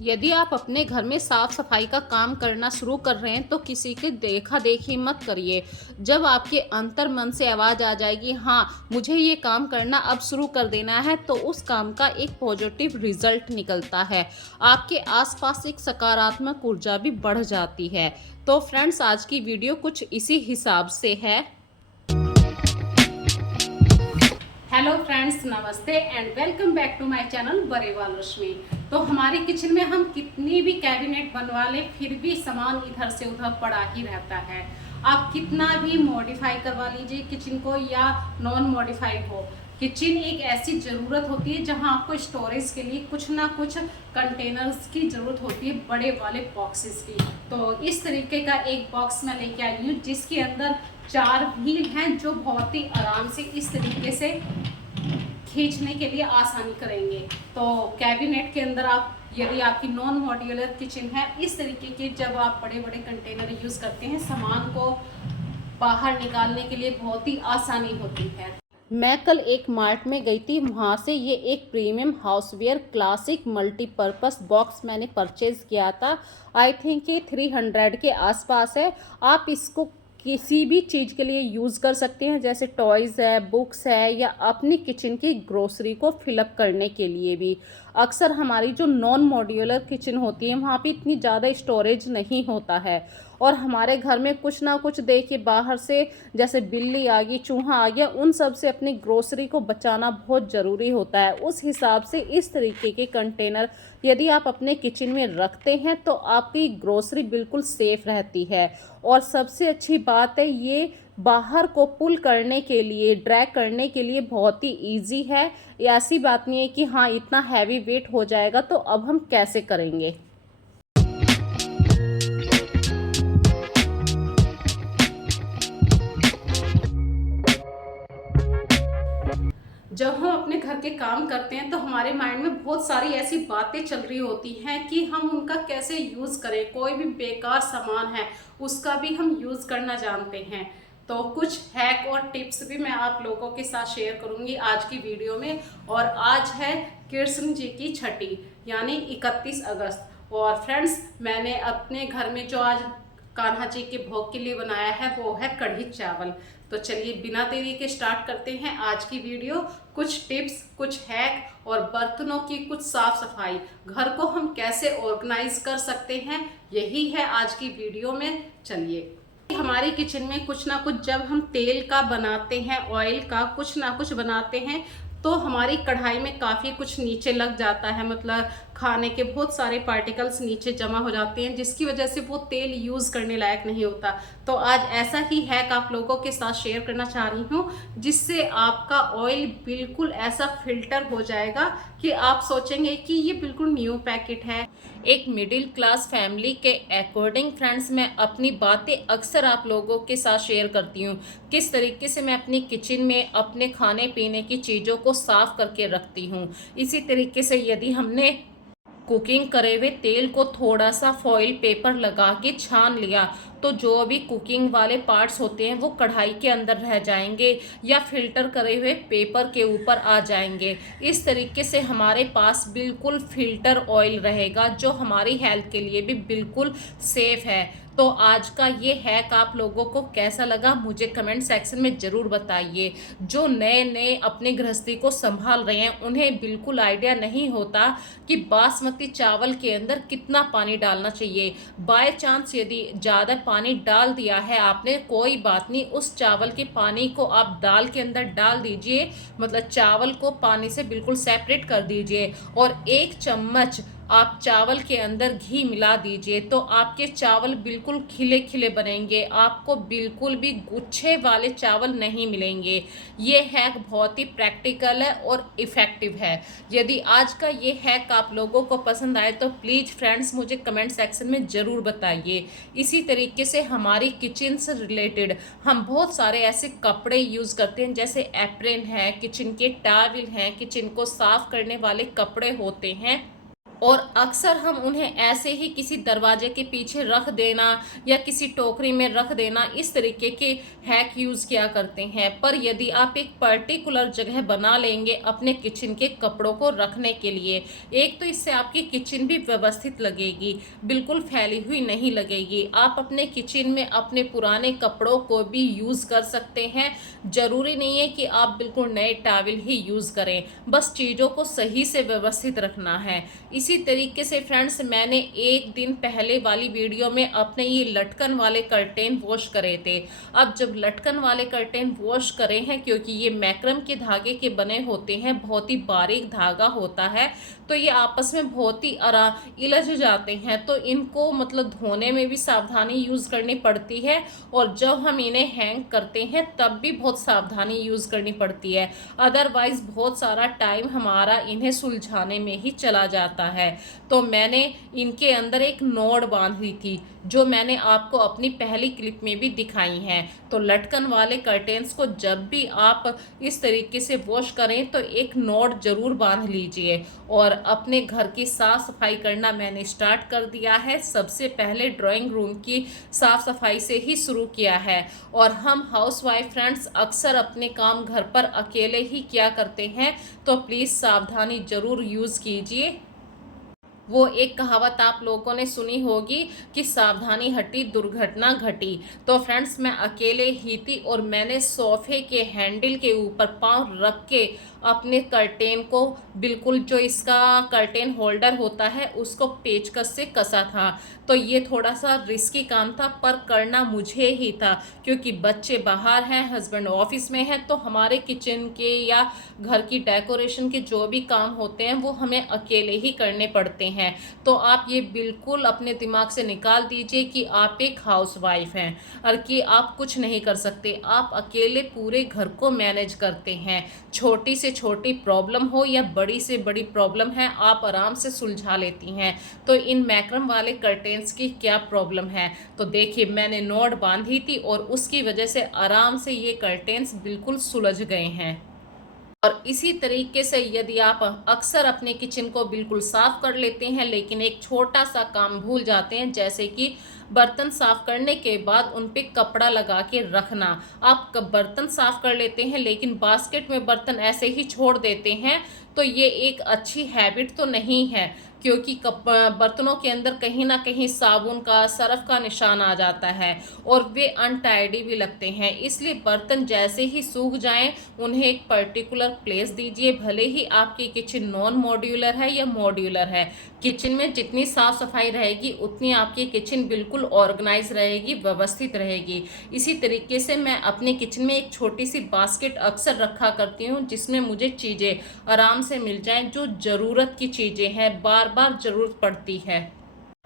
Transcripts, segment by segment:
यदि आप अपने घर में साफ सफाई का काम करना शुरू कर रहे हैं तो किसी की देखा देखी मत करिए। जब आपके अंतर मन से आवाज़ आ जाएगी, हाँ मुझे ये काम करना अब शुरू कर देना है, तो उस काम का एक पॉजिटिव रिजल्ट निकलता है। आपके आसपास एक सकारात्मक ऊर्जा भी बढ़ जाती है। तो फ्रेंड्स, आज की वीडियो कुछ इसी हिसाब से है। हेलो फ्रेंड्स, नमस्ते and welcome back to my channel Barewal Rashmi. तो हमारे किचन में हम कितनी भी कैबिनेट बनवा लें, फिर भी सामान इधर से उधर पड़ा ही रहता है। आप कितना भी मॉडिफाई करवा लीजिए किचन को या नॉन मॉडिफाई हो, किचन एक ऐसी ज़रूरत होती है जहां आपको स्टोरेज के लिए कुछ ना कुछ कंटेनर्स की ज़रूरत होती है, बड़े वाले बॉक्सेस की। तो इस तरीके का एक बॉक्स मैं लेके आई हूँ जिसके अंदर 4 व्हील हैं जो बहुत ही आराम से इस तरीके से खींचने के लिए आसानी करेंगे। तो कैबिनेट के अंदर आप, यदि आपकी नॉन मॉड्यूलर किचन है, इस तरीके के जब आप बड़े बड़े कंटेनर यूज़ करते हैं, सामान को बाहर निकालने के लिए बहुत ही आसानी होती है। मैं कल एक मार्ट में गई थी, वहाँ से ये एक premium houseware classic multipurpose box मैंने परचेज़ किया था। आई थिंक ये 300 के आसपास है। आप इसको किसी भी चीज़ के लिए यूज़ कर सकते हैं, जैसे टॉयज़ है, बुक्स है, या अपनी किचन की ग्रोसरी को फिलअप करने के लिए भी। अक्सर हमारी जो नॉन मॉड्यूलर किचन होती है वहाँ पे इतनी ज़्यादा स्टोरेज नहीं होता है, और हमारे घर में कुछ ना कुछ देखिए बाहर से, जैसे बिल्ली आ गई, चूहा आ गया, उन सब से अपनी ग्रोसरी को बचाना बहुत ज़रूरी होता है। उस हिसाब से इस तरीके के कंटेनर यदि आप अपने किचन में रखते हैं तो आपकी ग्रोसरी बिल्कुल सेफ़ रहती है। और सबसे अच्छी बात है, ये बाहर को पुल करने के लिए, ड्रैग करने के लिए बहुत ही ईजी है। ऐसी बात नहीं है कि हाँ इतना हैवी वेट हो जाएगा, तो अब हम कैसे करेंगे। जब हम अपने घर के काम करते हैं तो हमारे माइंड में बहुत सारी ऐसी बातें चल रही होती हैं कि हम उनका कैसे यूज़ करें। कोई भी बेकार सामान है उसका भी हम यूज़ करना जानते हैं। तो कुछ हैक और टिप्स भी मैं आप लोगों के साथ शेयर करूंगी आज की वीडियो में। और आज है कृष्ण जी की छठी, यानी 31 अगस्त। और फ्रेंड्स, मैंने अपने घर में जो आज कान्हा जी के भोग के लिए बनाया है वो है कढ़ी चावल। तो चलिए बिना देरी के स्टार्ट करते हैं आज की वीडियो। कुछ टिप्स, कुछ हैक और बर्तनों की कुछ साफ सफाई, घर को हम कैसे ऑर्गेनाइज कर सकते हैं, यही है आज की वीडियो में। चलिए, हमारी किचन में कुछ ना कुछ, जब हम तेल का बनाते हैं, ऑयल का कुछ ना कुछ बनाते हैं, तो हमारी कढ़ाई में काफ़ी कुछ नीचे लग जाता है। मतलब खाने के बहुत सारे पार्टिकल्स नीचे जमा हो जाते हैं, जिसकी वजह से वो तेल यूज़ करने लायक नहीं होता। तो आज ऐसा ही हैक आप लोगों के साथ शेयर करना चाह रही हूँ, जिससे आपका ऑयल बिल्कुल ऐसा फिल्टर हो जाएगा कि आप सोचेंगे कि ये बिल्कुल न्यू पैकेट है। एक मिडिल क्लास फैमिली के अकॉर्डिंग फ्रेंड्स, मैं अपनी बातें अक्सर आप लोगों के साथ शेयर करती हूँ, किस तरीके से मैं अपनी किचन में अपने खाने पीने की चीज़ों को साफ करके रखती हूँ। इसी तरीके से यदि हमने कुकिंग करे हुए तेल को थोड़ा सा फॉइल पेपर लगा के छान लिया, तो जो भी कुकिंग वाले पार्ट्स होते हैं वो कढ़ाई के अंदर रह जाएंगे या फिल्टर करे हुए पेपर के ऊपर आ जाएंगे। इस तरीके से हमारे पास बिल्कुल फिल्टर ऑयल रहेगा, जो हमारी हेल्थ के लिए भी बिल्कुल सेफ है। तो आज का ये हैक आप लोगों को कैसा लगा मुझे कमेंट सेक्शन में ज़रूर बताइए। जो नए नए अपनी गृहस्थी को संभाल रहे हैं उन्हें बिल्कुल आइडिया नहीं होता कि बासमती चावल के अंदर कितना पानी डालना चाहिए। बाय चांस यदि ज़्यादा पानी डाल दिया है आपने, कोई बात नहीं, उस चावल के पानी को आप दाल के अंदर डाल दीजिए। मतलब चावल को पानी से बिल्कुल सेपरेट कर दीजिए और 1 चम्मच आप चावल के अंदर घी मिला दीजिए, तो आपके चावल बिल्कुल खिले खिले बनेंगे। आपको बिल्कुल भी गुच्छे वाले चावल नहीं मिलेंगे। ये हैक बहुत ही प्रैक्टिकल है और इफ़ेक्टिव है। यदि आज का ये हैक आप लोगों को पसंद आए तो प्लीज़ फ्रेंड्स मुझे कमेंट सेक्शन में ज़रूर बताइए। इसी तरीके से हमारी किचन से रिलेटेड हम बहुत सारे ऐसे कपड़े यूज़ करते हैं, जैसे एप्रन है, किचन के टॉवल हैं, किचन को साफ़ करने वाले कपड़े होते हैं। और अक्सर हम उन्हें ऐसे ही किसी दरवाजे के पीछे रख देना या किसी टोकरी में रख देना, इस तरीके के हैक यूज़ किया करते हैं। पर यदि आप एक पर्टिकुलर जगह बना लेंगे अपने किचन के कपड़ों को रखने के लिए, एक तो इससे आपकी किचन भी व्यवस्थित लगेगी, बिल्कुल फैली हुई नहीं लगेगी। आप अपने किचन में अपने पुराने कपड़ों को भी यूज़ कर सकते हैं। ज़रूरी नहीं है कि आप बिल्कुल नए टॉवल ही यूज़ करें, बस चीज़ों को सही से व्यवस्थित रखना है। इसी तरीके से फ्रेंड्स, मैंने एक दिन पहले वाली वीडियो में अपने ये लटकन वाले कर्टेन वॉश करे थे। अब जब लटकन वाले कर्टेन वॉश करे हैं, क्योंकि ये मैक्रम के धागे के बने होते हैं, बहुत ही बारीक धागा होता है, तो ये आपस में बहुत ही इलझ जाते हैं। तो इनको मतलब धोने में भी सावधानी यूज़ करनी पड़ती है, और जब हम इन्हें हैंग करते हैं तब भी बहुत सावधानी यूज़ करनी पड़ती है। अदरवाइज़ बहुत सारा टाइम हमारा इन्हें सुलझाने में ही चला जाता है। तो मैंने इनके अंदर एक नॉड बांधी थी, जो मैंने आपको अपनी पहली क्लिप में भी दिखाई हैं। तो लटकन वाले कर्टेन्स को जब भी आप इस तरीके से वॉश करें तो एक नॉड ज़रूर बांध लीजिए। और अपने घर की साफ़ सफाई करना मैंने स्टार्ट कर दिया है। सबसे पहले ड्राइंग रूम की साफ़ सफाई से ही शुरू किया है। और हम हाउसवाइफ फ्रेंड्स अक्सर अपने काम घर पर अकेले ही किया करते हैं, तो प्लीज़ सावधानी ज़रूर यूज़ कीजिए। वो एक कहावत आप लोगों ने सुनी होगी कि सावधानी हटी दुर्घटना घटी। तो फ्रेंड्स, मैं अकेले ही थी और मैंने सोफे के हैंडल के ऊपर पाँव रख के अपने कर्टेन को बिल्कुल, जो इसका कर्टेन होल्डर होता है, उसको पेचकस से कसा था। तो ये थोड़ा सा रिस्की काम था, पर करना मुझे ही था, क्योंकि बच्चे बाहर हैं, हस्बैंड ऑफिस में हैं। तो हमारे किचन के या घर की डेकोरेशन के जो भी काम होते हैं वो हमें अकेले ही करने पड़ते हैं। तो आप ये बिल्कुल अपने दिमाग से निकाल दीजिए कि आप एक हाउसवाइफ हैं और कि आप कुछ नहीं कर सकते। आप अकेले पूरे घर को मैनेज करते हैं। छोटी से छोटी प्रॉब्लम हो या बड़ी से बड़ी प्रॉब्लम है, आप आराम से सुलझा लेती हैं। तो इन मैक्रम वाले कर्टेन्स की क्या प्रॉब्लम है? तो देखिए, मैंने नॉट बांधी थी और उसकी वजह से आराम से ये कर्टेन्स बिल्कुल सुलझ गए हैं। और इसी तरीके से यदि आप अक्सर अपने किचन को बिल्कुल साफ़ कर लेते हैं, लेकिन एक छोटा सा काम भूल जाते हैं, जैसे कि बर्तन साफ़ करने के बाद उन पे कपड़ा लगा के रखना। आप बर्तन साफ़ कर लेते हैं लेकिन बास्केट में बर्तन ऐसे ही छोड़ देते हैं, तो ये एक अच्छी हैबिट तो नहीं है, क्योंकि बर्तनों के अंदर कहीं ना कहीं साबुन का, सर्फ का निशान आ जाता है और वे अनटाइडी भी लगते हैं। इसलिए बर्तन जैसे ही सूख जाएं, उन्हें एक पर्टिकुलर प्लेस दीजिए। भले ही आपकी किचन नॉन मॉड्यूलर है या मॉड्यूलर है, किचन में जितनी साफ़ सफाई रहेगी उतनी आपकी किचन बिल्कुल ऑर्गेनाइज रहेगी, व्यवस्थित रहेगी। इसी तरीके से मैं अपने किचन में एक छोटी सी बास्केट अक्सर रखा करती हूँ, जिसमें मुझे चीज़ें आराम से मिल जाएं, जो ज़रूरत की चीज़ें हैं, बार बार ज़रूरत पड़ती है।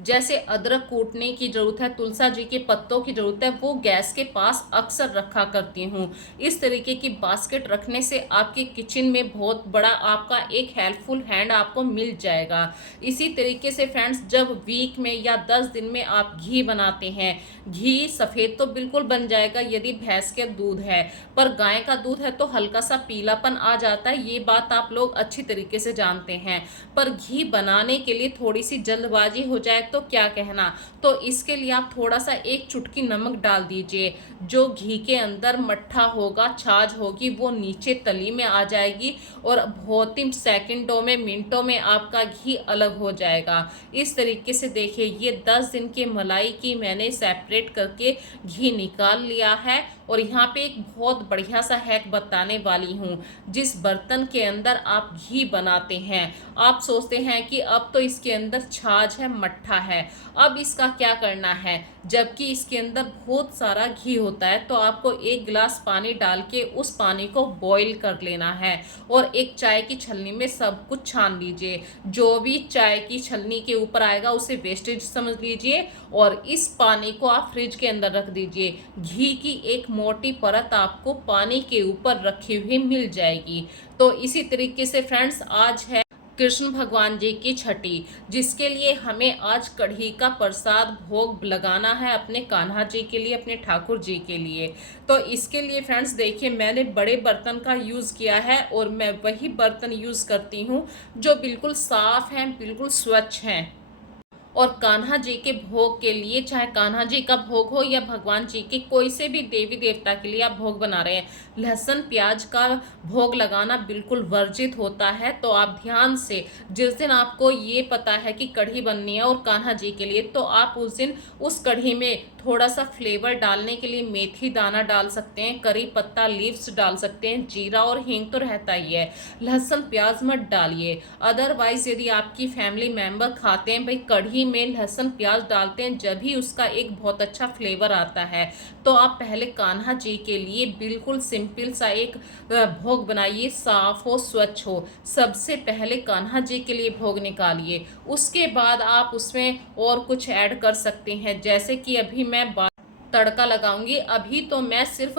जैसे अदरक कूटने की ज़रूरत है, तुलसा जी के पत्तों की ज़रूरत है, वो गैस के पास अक्सर रखा करती हूँ। इस तरीके की बास्केट रखने से आपके किचन में बहुत बड़ा आपका एक हेल्पफुल हैंड आपको मिल जाएगा। इसी तरीके से फ्रेंड्स, जब वीक में या 10 दिन में आप घी बनाते हैं, घी सफ़ेद तो बिल्कुल बन जाएगा यदि भैंस के दूध है, पर गाय का दूध है तो हल्का सा पीलापन आ जाता है। ये बात आप लोग अच्छी तरीके से जानते हैं। पर घी बनाने के लिए थोड़ी सी जल्दबाजी हो जाए तो क्या कहना। तो इसके लिए आप थोड़ा सा एक चुटकी नमक डाल दीजिए। जो घी के अंदर मट्ठा होगा, छाछ होगी, वो नीचे तली में आ जाएगी और बहुत ही सेकंडों में, मिनटों में आपका घी अलग हो जाएगा। इस तरीके से देखिए, ये 10 दिन की मलाई की मैंने सेपरेट करके घी निकाल लिया है। और यहाँ पे एक बहुत बढ़िया सा हैक बताने वाली हूँ। जिस बर्तन के अंदर आप घी बनाते हैं, आप सोचते हैं कि अब तो इसके अंदर छाछ है, मट्ठा है, अब इसका क्या करना है, जबकि इसके अंदर बहुत सारा घी होता है। तो आपको 1 गिलास पानी डाल के उस पानी को बॉईल कर लेना है और एक चाय की छलनी में सब कुछ छान लीजिए। जो भी चाय की छलनी के ऊपर आएगा उसे वेस्टेज समझ लीजिए और इस पानी को आप फ्रिज के अंदर रख दीजिए। घी की एक मोटी परत आपको पानी के ऊपर रखी हुई मिल जाएगी। तो इसी तरीके से फ्रेंड्स, आज है कृष्ण भगवान जी की छठी, जिसके लिए हमें आज कढ़ी का प्रसाद भोग लगाना है अपने कान्हा जी के लिए, अपने ठाकुर जी के लिए। तो इसके लिए फ्रेंड्स देखिए, मैंने बड़े बर्तन का यूज़ किया है और मैं वही बर्तन यूज़ करती हूँ जो बिल्कुल साफ़ हैं, बिल्कुल स्वच्छ हैं। और कान्हा जी के भोग के लिए, चाहे कान्हा जी का भोग हो या भगवान जी के कोई से भी देवी देवता के लिए आप भोग बना रहे हैं, लहसुन प्याज का भोग लगाना बिल्कुल वर्जित होता है। तो आप ध्यान से, जिस दिन आपको ये पता है कि कढ़ी बननी है और कान्हा जी के लिए, तो आप उस दिन उस कढ़ी में थोड़ा सा फ्लेवर डालने के लिए मेथी दाना डाल सकते हैं, करी पत्ता लीव्स डाल सकते हैं, जीरा और हींग तो रहता ही है, लहसुन प्याज मत डालिए। अदरवाइज यदि आपकी फैमिली मेंबर खाते हैं भाई कढ़ी में लहसुन प्याज डालते हैं, जब भी उसका एक बहुत अच्छा फ्लेवर आता है। तो आप पहले कान्हा जी के लिए बिल्कुल सिंपल सा एक भोग बनाइए, साफ हो, स्वच्छ हो। सबसे पहले कान्हा जी के लिए भोग निकालिए, उसके बाद आप उसमें और कुछ ऐड कर सकते हैं। जैसे कि अभी मैं तड़का लगाऊंगी। अभी तो मैं सिर्फ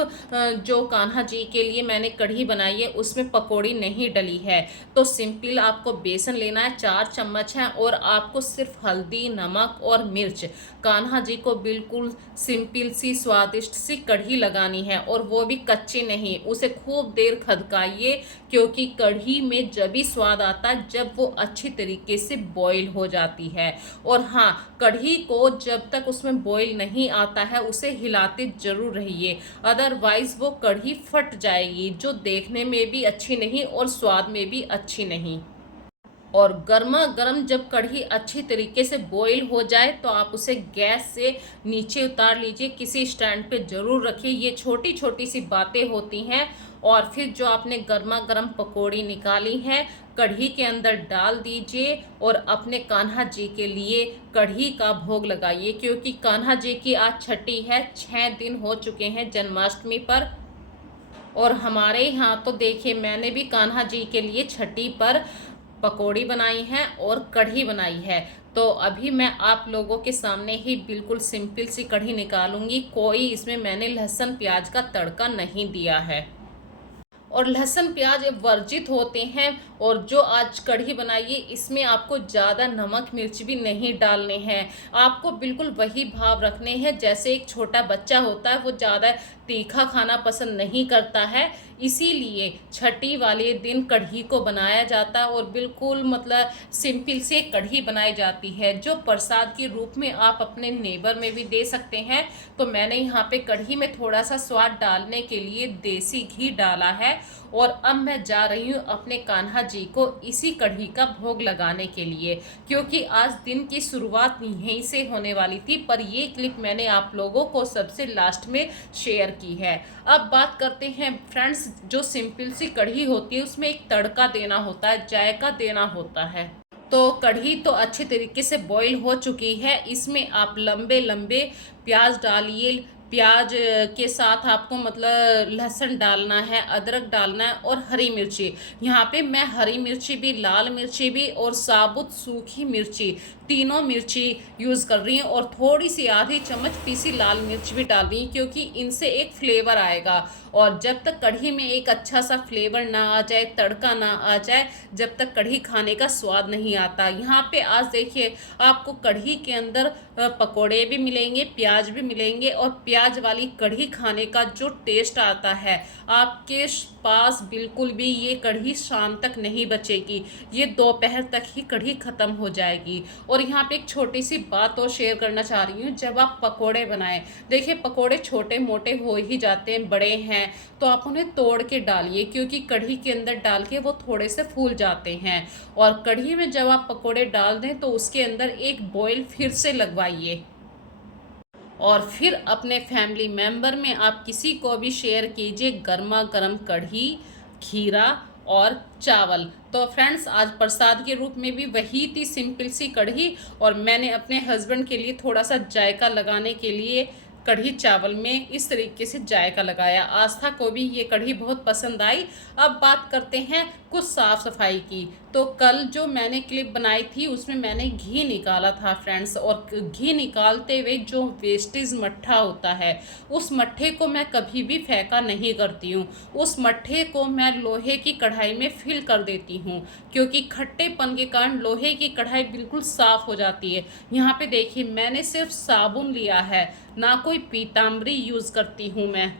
जो कान्हा जी के लिए मैंने कढ़ी बनाई है उसमें पकौड़ी नहीं डली है। तो सिंपल आपको बेसन लेना है, 4 चम्मच है, और आपको सिर्फ हल्दी, नमक और मिर्च, कान्हा जी को बिल्कुल सिंपल सी स्वादिष्ट सी कढ़ी लगानी है, और वो भी कच्ची नहीं। उसे खूब देर खदकाइए, क्योंकि कढ़ी में जब भी स्वाद आता है जब वो अच्छी तरीके से बॉईल हो जाती है। और हाँ, कढ़ी को जब तक उसमें बॉईल नहीं आता है उसे हिलाते जरूर रहिए, अदरवाइज वो कढ़ी फट जाएगी, जो देखने में भी अच्छी नहीं और स्वाद में भी अच्छी नहीं। और गर्मा गर्म जब कढ़ी अच्छी तरीके से बॉईल हो जाए तो आप उसे गैस से नीचे उतार लीजिए, किसी स्टैंड पे ज़रूर रखिए। ये छोटी छोटी सी बातें होती हैं। और फिर जो आपने गर्मा गर्म पकौड़ी निकाली हैं कढ़ी के अंदर डाल दीजिए और अपने कान्हा जी के लिए कढ़ी का भोग लगाइए, क्योंकि कान्हा जी की आज छठी है, 6 दिन हो चुके हैं जन्माष्टमी पर। और हमारे यहाँ तो देखिए, मैंने भी कान्हा जी के लिए छठी पर पकौड़ी बनाई है और कढ़ी बनाई है। तो अभी मैं आप लोगों के सामने ही बिल्कुल सिंपल सी कढ़ी निकालूंगी, कोई इसमें मैंने लहसुन प्याज का तड़का नहीं दिया है। और लहसुन प्याज वर्जित होते हैं। और जो आज कढ़ी बनाइए इसमें आपको ज़्यादा नमक मिर्च भी नहीं डालने हैं, आपको बिल्कुल वही भाव रखने हैं जैसे एक छोटा बच्चा होता है, वो ज़्यादा तीखा खाना पसंद नहीं करता है, इसीलिए छठी वाले दिन कढ़ी को बनाया जाता है। और बिल्कुल मतलब सिंपल से कढ़ी बनाई जाती है, जो प्रसाद के रूप में आप अपने नेबर में भी दे सकते हैं। तो मैंने यहाँ पे कढ़ी में थोड़ा सा स्वाद डालने के लिए देसी घी डाला है। और अब मैं जा रही हूँ अपने कान्हा जी को इसी कढ़ी का भोग लगाने के लिए, क्योंकि आज दिन की शुरुआत यहीं से होने वाली थी, पर ये क्लिप मैंने आप लोगों को सबसे लास्ट में शेयर की है। अब बात करते हैं फ्रेंड्स, जो सिंपल सी कढ़ी होती है उसमें एक तड़का देना होता है, जायका देना होता है। तो कढ़ी तो अच्छे तरीके से बॉईल हो चुकी है, इसमें आप लंबे लंबे प्याज डालिए। प्याज के साथ आपको मतलब लहसुन डालना है, अदरक डालना है और हरी मिर्ची। यहाँ पे मैं हरी मिर्ची भी, लाल मिर्ची भी और साबुत सूखी मिर्ची, तीनों मिर्ची यूज़ कर रही हूँ। और थोड़ी सी आधी चम्मच पीसी लाल मिर्च भी डाल रही हूँ, क्योंकि इनसे एक फ्लेवर आएगा। और जब तक कढ़ी में एक अच्छा सा फ्लेवर ना आ जाए, तड़का ना आ जाए, जब तक कढ़ी खाने का स्वाद नहीं आता। यहाँ पे आज देखिए, आपको कढ़ी के अंदर पकोड़े भी मिलेंगे, प्याज भी मिलेंगे, और प्याज वाली कढ़ी खाने का जो टेस्ट आता है, आपके पास बिल्कुल भी ये कढ़ी शाम तक नहीं बचेगी, ये दोपहर तक ही कढ़ी ख़त्म हो जाएगी। और यहाँ पे एक छोटी सी बात और शेयर करना चाह रही हूँ, जब आप पकोड़े बनाएं, देखिए पकोड़े छोटे मोटे हो ही जाते हैं, बड़े हैं तो आप उन्हें तोड़ के डालिए, क्योंकि कढ़ी के अंदर डाल के वो थोड़े से फूल जाते हैं। और कढ़ी में जब आप पकोड़े डाल दें तो उसके अंदर एक बॉईल फिर से लगवाइए, और फिर अपने फैमिली मेंबर में आप किसी को भी शेयर कीजिए गर्मा गर्म कढ़ी, खीरा और चावल। तो फ्रेंड्स, आज प्रसाद के रूप में भी वही थी सिंपल सी कढ़ी, और मैंने अपने हस्बैंड के लिए थोड़ा सा जायका लगाने के लिए कढ़ी चावल में इस तरीके से जायका लगाया। आस्था को भी ये कढ़ी बहुत पसंद आई। अब बात करते हैं कुछ साफ़ सफाई की। तो कल जो मैंने क्लिप बनाई थी उसमें मैंने घी निकाला था फ्रेंड्स, और घी निकालते हुए जो वेस्टेज मट्ठा होता है उस मट्ठे को मैं कभी भी फेंका नहीं करती हूँ। उस मट्ठे को मैं लोहे की कढ़ाई में फिल कर देती हूँ, क्योंकि खट्टेपन के कारण लोहे की कढ़ाई बिल्कुल साफ़ हो जाती है। यहाँ पे देखिए मैंने सिर्फ साबुन लिया है, ना कोई पीताम्बरी यूज़ करती हूँ मैं।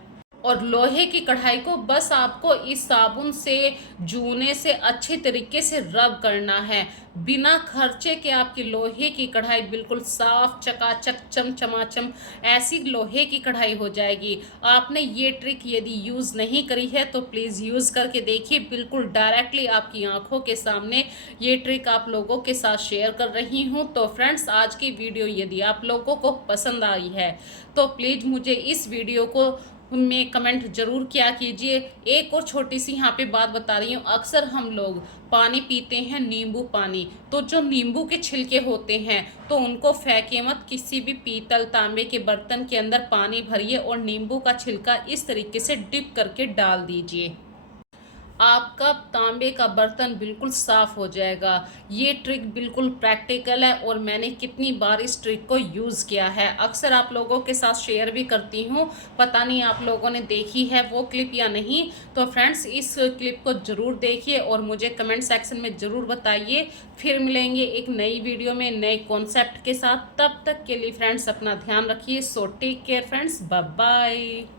और लोहे की कढ़ाई को बस आपको इस साबुन से, जूने से अच्छे तरीके से रब करना है। बिना खर्चे के आपकी लोहे की कढ़ाई बिल्कुल साफ चकाचक चमचमाचम ऐसी लोहे की कढ़ाई हो जाएगी। आपने ये ट्रिक यदि यूज़ नहीं करी है तो प्लीज़ यूज़ करके देखिए। बिल्कुल डायरेक्टली आपकी आंखों के सामने ये ट्रिक आप लोगों के साथ शेयर कर रही हूँ। तो फ्रेंड्स, आज की वीडियो यदि आप लोगों को पसंद आई है तो प्लीज़ मुझे इस वीडियो को में कमेंट ज़रूर किया कीजिए। एक और छोटी सी यहाँ पे बात बता रही हूँ, अक्सर हम लोग पानी पीते हैं नींबू पानी, तो जो नींबू के छिलके होते हैं तो उनको फेंके मत। किसी भी पीतल तांबे के बर्तन के अंदर पानी भरिए और नींबू का छिलका इस तरीके से डिप करके डाल दीजिए। आपका तांबे का बर्तन बिल्कुल साफ़ हो जाएगा। ये ट्रिक बिल्कुल प्रैक्टिकल है और मैंने कितनी बार इस ट्रिक को यूज़ किया है। अक्सर आप लोगों के साथ शेयर भी करती हूँ, पता नहीं आप लोगों ने देखी है वो क्लिप या नहीं। तो फ्रेंड्स, इस क्लिप को ज़रूर देखिए और मुझे कमेंट सेक्शन में ज़रूर बताइए। फिर मिलेंगे एक नई वीडियो में नए कॉन्सेप्ट के साथ। तब तक के लिए फ्रेंड्स अपना ध्यान रखिए। So take care friends, bye bye.